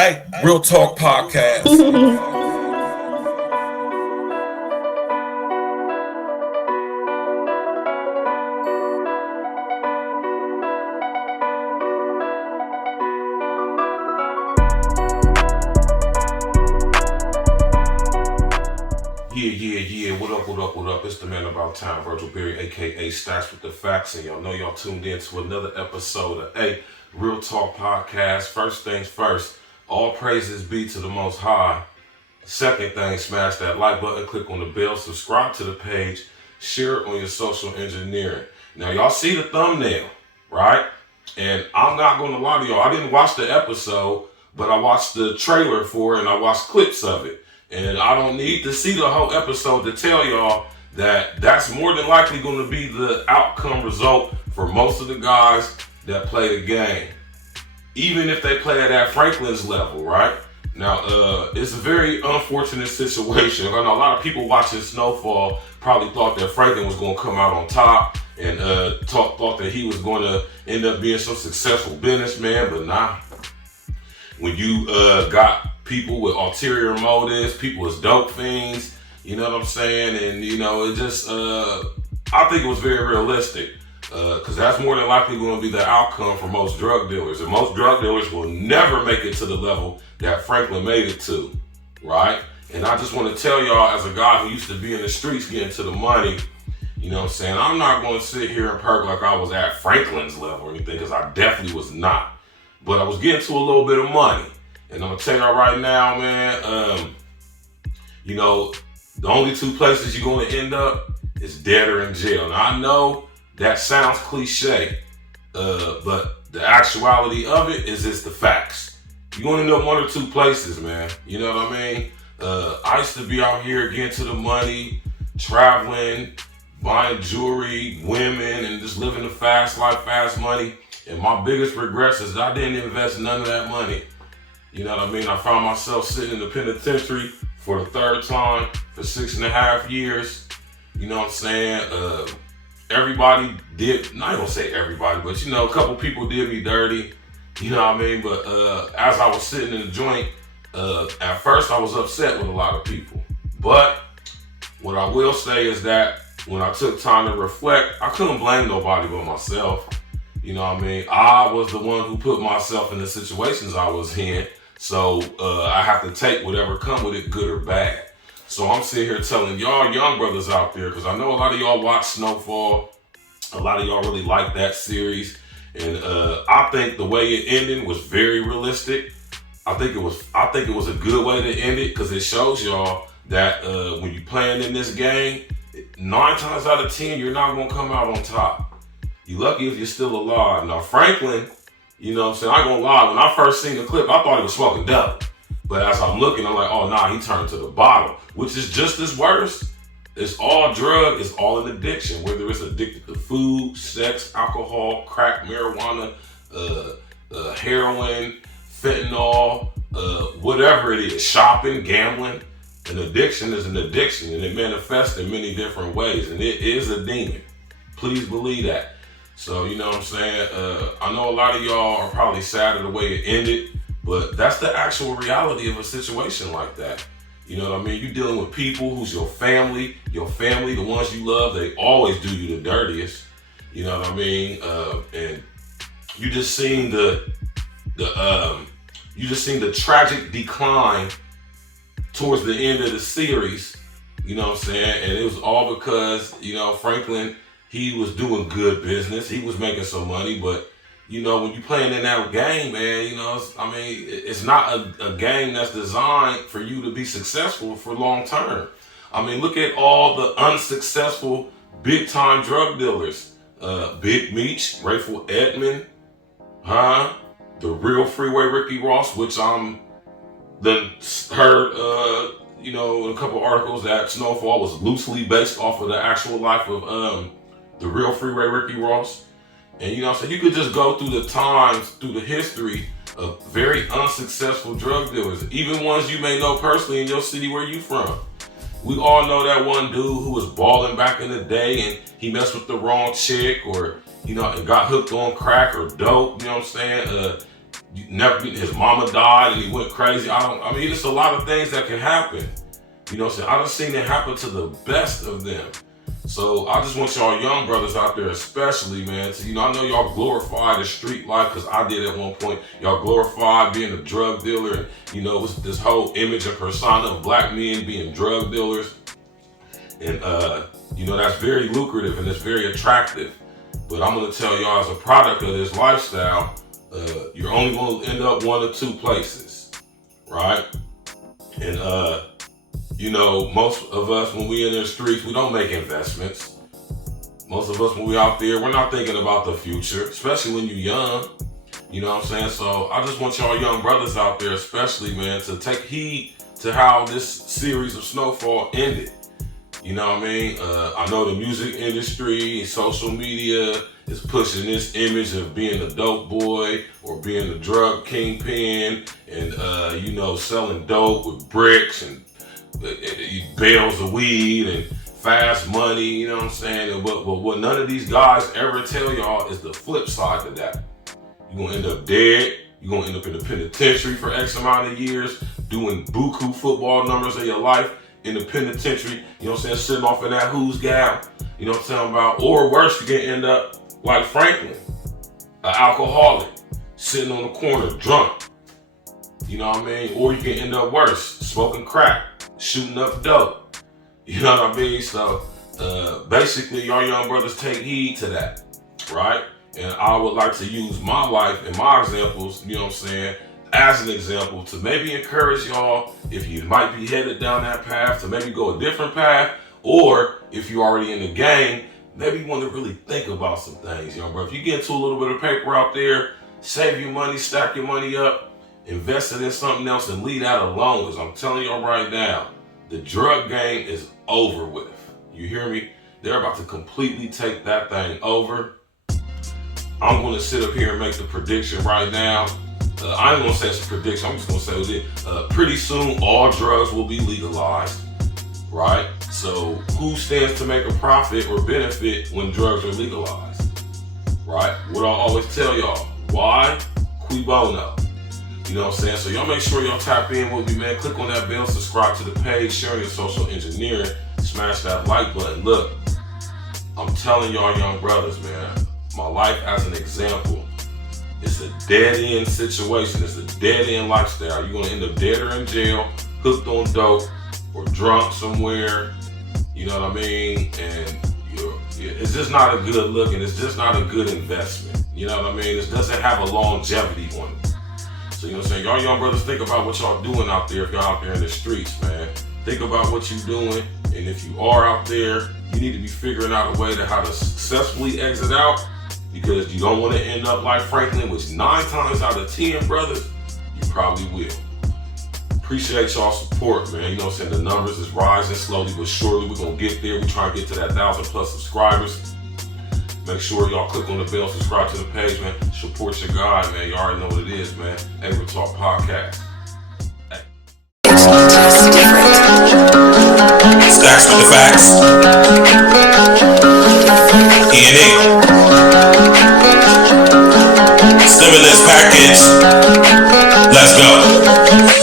Hey, Real Talk Podcast. Yeah. What up? It's the man about time, Virgil, aka Stacks with the Facts, and y'all know y'all tuned in to another episode of Real Talk Podcast. First things first, all praises be to the Most High. Second thing, smash that like button, click on the bell, subscribe to the page, share it on your social engineering. Now, y'all see the thumbnail, right? And I'm not going to lie to y'all, I didn't watch the episode, but I watched the trailer for it and I watched clips of it. And I don't need to see the whole episode to tell y'all that that's more than likely going to be the outcome result for most of the guys that play the game. Even if they play it at Franklin's level, right? Now, it's a very unfortunate situation. I know a lot of people watching Snowfall probably thought that Franklin was going to come out on top and thought that he was going to end up being some successful businessman, but nah. When you got people with ulterior motives, people as dope fiends, you know what I'm saying? And, you know, it just, I think it was very realistic. Because that's more than likely going to be the outcome for most drug dealers. And most drug dealers will never make it to the level that Franklin made it to, right? And I just want to tell y'all, as a guy who used to be in the streets getting to the money, you know what I'm saying? I'm not going to sit here and perk like I was at Franklin's level or anything, because I definitely was not. But I was getting to a little bit of money. And I'm going to tell y'all right now, man, you know, the only two places you're going to end up is dead or in jail. Now, I know that sounds cliche, but the actuality of it is it's the facts. You're going to end up one or two places, man. You know what I mean? I used to be out here getting to the money, traveling, buying jewelry, women, and just living the fast life, fast money. And my biggest regrets is I didn't invest none of that money. You know what I mean? I found myself sitting in the penitentiary for the third time for 6.5 years. You know what I'm saying? Everybody did, not gonna say everybody, but you know, a couple people did me dirty. You know what I mean? But as I was sitting in the joint, at first I was upset with a lot of people. But what I will say is that when I took time to reflect, I couldn't blame nobody but myself. You know what I mean? I was the one who put myself in the situations I was in. So I have to take whatever come with it, good or bad. So I'm sitting here telling y'all young brothers out there, because I know a lot of y'all watch Snowfall. A lot of y'all really like that series. And I think the way it ended was very realistic. I think it was a good way to end it, because it shows y'all that when you're playing in this game, 9 times out of 10, you're not going to come out on top. You're lucky if you're still alive. Now, Franklin, you know what I'm saying? I ain't gonna lie, when I first seen the clip, I thought he was smoking dope. But as I'm looking, I'm like, oh nah, he turned to the bottle, which is just as worse. It's all drug, it's all an addiction, whether it's addicted to food, sex, alcohol, crack, marijuana, heroin, fentanyl, whatever it is, shopping, gambling. An addiction is an addiction, and it manifests in many different ways, and it is a demon. Please believe that. So, you know what I'm saying? I know a lot of y'all are probably sad at the way it ended, but that's the actual reality of a situation like that. You know what I mean? You're dealing with people who's your family, the ones you love, they always do you the dirtiest. You know what I mean? And you just seen the tragic decline towards the end of the series. You know what I'm saying? And it was all because, you know, Franklin, he was doing good business. He was making some money, but you know, when you're playing in that game, man, you know, it's not a game that's designed for you to be successful for long term. I mean, look at all the unsuccessful big time drug dealers. Big Meech, Grateful Edmond, the real Freeway Ricky Ross, which I'm then heard, you know, in a couple articles that Snowfall was loosely based off of the actual life of the real Freeway Ricky Ross. And you know what I'm saying? You could just go through the times, through the history of very unsuccessful drug dealers, even ones you may know personally in your city where you from. We all know that one dude who was balling back in the day and he messed with the wrong chick, or, you know, and got hooked on crack or dope, you know what I'm saying? his mama died and he went crazy. I mean, it's a lot of things that can happen. You know what I'm saying? I done seen it happen to the best of them. So I just want y'all young brothers out there especially, man, to, I know y'all glorify the street life, because I did at one point. Y'all glorify being a drug dealer, and, it's this whole image and persona of black men being drug dealers. And, that's very lucrative and it's very attractive. But I'm going to tell y'all, as a product of this lifestyle, you're only going to end up one of two places, right? And, most of us, when we in the streets, we don't make investments. Most of us, when we out there, we're not thinking about the future, especially when you're young. You know what I'm saying? So I just want y'all young brothers out there, especially, man, to take heed to how this series of Snowfall ended. You know what I mean? I know the music industry, social media is pushing this image of being a dope boy or being a drug kingpin and, selling dope with bricks and bales of weed and fast money, you know what I'm saying? But what none of these guys ever tell y'all is the flip side to that. You're gonna end up dead. You're gonna end up in the penitentiary for X amount of years, doing buku football numbers of your life in the penitentiary, you know what I'm saying, sitting off in that who's gal, you know what I'm talking about? Or worse, you can end up like Franklin, an alcoholic, sitting on the corner drunk, you know what I mean? Or you can end up worse, smoking crack, shooting up dope. You know what I mean? So basically, y'all young brothers take heed to that, right? And I would like to use my life and my examples, you know what I'm saying, as an example to maybe encourage y'all, if you might be headed down that path, to maybe go a different path, or if you're already in the game, maybe you want to really think about some things, young bro. If you get into a little bit of paper out there, save your money, stack your money up, invest it in something else, and leave that alone, because I'm telling y'all right now, the drug game is over with. You hear me? They're about to completely take that thing over. I'm going to sit up here and make the prediction right now. I ain't going to say it's a prediction. I'm just going to say it. Pretty soon, all drugs will be legalized, right? So who stands to make a profit or benefit when drugs are legalized, right? What I always tell y'all, why? Cui bono. You know what I'm saying? So y'all make sure y'all tap in with me, man. Click on that bell, subscribe to the page, share your social engineering, smash that like button. Look, I'm telling y'all young brothers, man, my life as an example, it's a dead-end situation. It's a dead-end lifestyle. You're going to end up dead or in jail, hooked on dope, or drunk somewhere. You know what I mean? And it's just not a good look, and it's just not a good investment. You know what I mean? It doesn't have a longevity on it. So, you know what I'm saying? Y'all young brothers, think about what y'all doing out there if y'all out there in the streets, man. Think about what you're doing, and if you are out there, you need to be figuring out a way to how to successfully exit out, because you don't want to end up like Franklin, which 9 times out of 10, brothers, you probably will. Appreciate y'all support, man. You know what I'm saying? The numbers is rising slowly but surely. We're going to get there. We're trying to get to that 1,000+ subscribers. Make sure y'all click on the bell, subscribe to the page, man. Support your guy, man. You already know what it is, man. Real Talk Podcast. Hey. Stacks with the facts. E&E. Stimulus package. Let's go.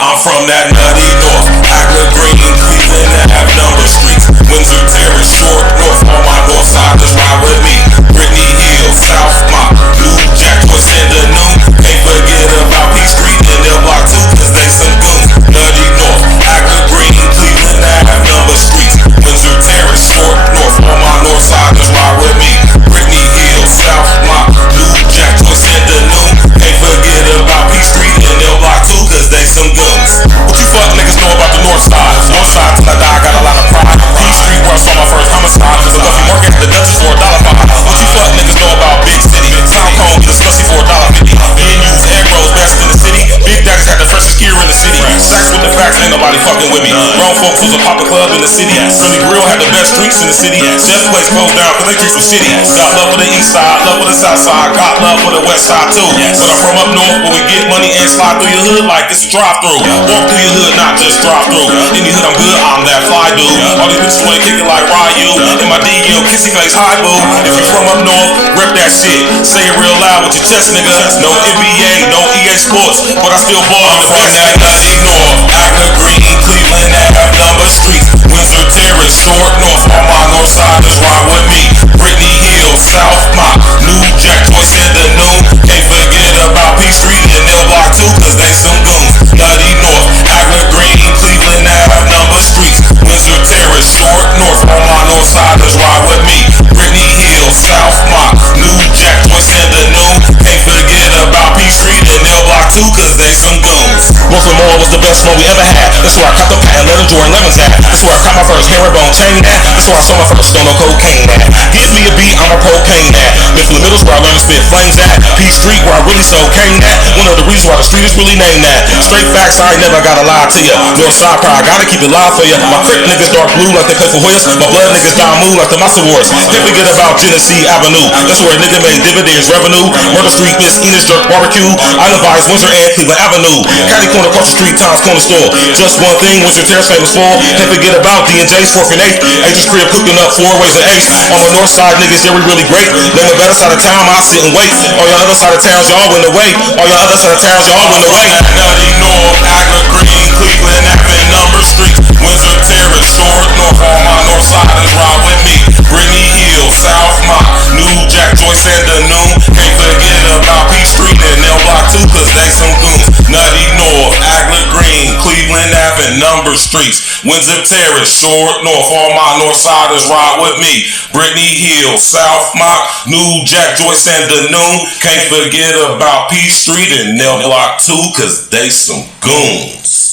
I'm from that nutty north. Aqua Green, Cleveland, and have number streets. Windsor Terrace, Short North. All my north siders ride with me. Brittany Hill, South Mott, New Jack, what's in the noon? Can't forget about P Street and L Block 2, cause they some goons. Nutty North, Aqua Green, Cleveland, and have number streets. Windsor Terrace, Short North. All my north siders ride with me. Brittany Hill, South Mott, New Jack, what's in the noon? Can't forget about P Street and L Block 2, cause they some goons. What you fuck niggas know about the north side? North side till I die, got a lot of pride. P Street where I saw my first homicide. Cause I left you working at the Dutchess for $1.05. What you fuck niggas know about Big City? South Cone, get a slushy for $1.50. Venues, egg rolls, best in the city. Big Daddy's had the freshest gear in the city. Stacks with the facts, ain't nobody fucking with me. Grown folks was a pop club in the city. Philly Grill had the best drinks in the city. Death place closed down cause they drinks was shitty. Got love for the east side, love for the south side, got love for the west side too. But I'm from up north where we get money and slide through your hood like it's a drive-through. Walk through your hood, not just drive through. Any hood I'm good, I'm that fly dude. All these bitches wanna kick it like Ryu. In my DM, kissy face, hi boo. If you from up north, rip that shit. Say it real loud with your chest, nigga. No NBA, no EA Sports, but I still ball on the best. That nutty north, Agna Green, Cleveland, Ave, number streets. Windsor Terrace, Short North, all my north siders ride with me. Brittany Hill, South Mott, New Jack, Joyce, and the Noon. Can't forget about P Street and L Block 2, cause they some goons. Nutty North, Agna Green, Cleveland, Ave, number streets. Windsor Terrace, Short North, all my north siders ride with me. Brittany Hill, South Mott, New Jack, Joyce, and the Noon. Can't forget about P Street and L Block 2, cause they some goons. Brooklyn Mall was the best one we ever had. That's where I caught the patent leather Jordan 11s at. That's where I caught my first herringbone chain at. That's where I saw my first stone of cocaine at. Give me a beat, I'm a propane at. Mifflin Middle's where I learned to spit flames at. P Street where I really sold cane at. One of the reasons why the street is really named that. Straight facts, I ain't never gotta lie to ya. Northside pride, gotta keep it live for ya. My Crip niggas dark blue like they play for Hoyas. My blood niggas down move like the Monster Wars. Can't forget about Genesee Avenue. That's where a nigga made dividends revenue. Murder Street, Miss Enos Jerk Barbecue. Island Vibes, Windsor and Cleveland Avenue. Caddy Corner, across the street, Tom's Corner Store. Just one thing, Windsor Terrace famous for. Can't forget about D&J's 4th and 8th. Agent's crib cooking up 4 ways and 8. On my north side niggas, yeah, we really great. Name a better side of town, I sit and wait. All y'all other side of towns, y'all win the way. All y'all other side of towns, y'all win the way. Nutty North, Agna Green, Cleveland, Ave, number streets. Windsor Terrace, Short North, all my north siders ride with me. Brittany Hill, South Mott, New Jack, Joyce, and the Noon. Can't forget about P Street and L Block 2, cause they some goons. Nutty North, Agna Green, Cleveland Ave, number streets. Windsor Terrace, Short North, all my north siders ride with me. Brittany Hill, South Mott, New Jack, Joyce, and the Noon. Can't forget about P Street and L Block 2, cause they some goons.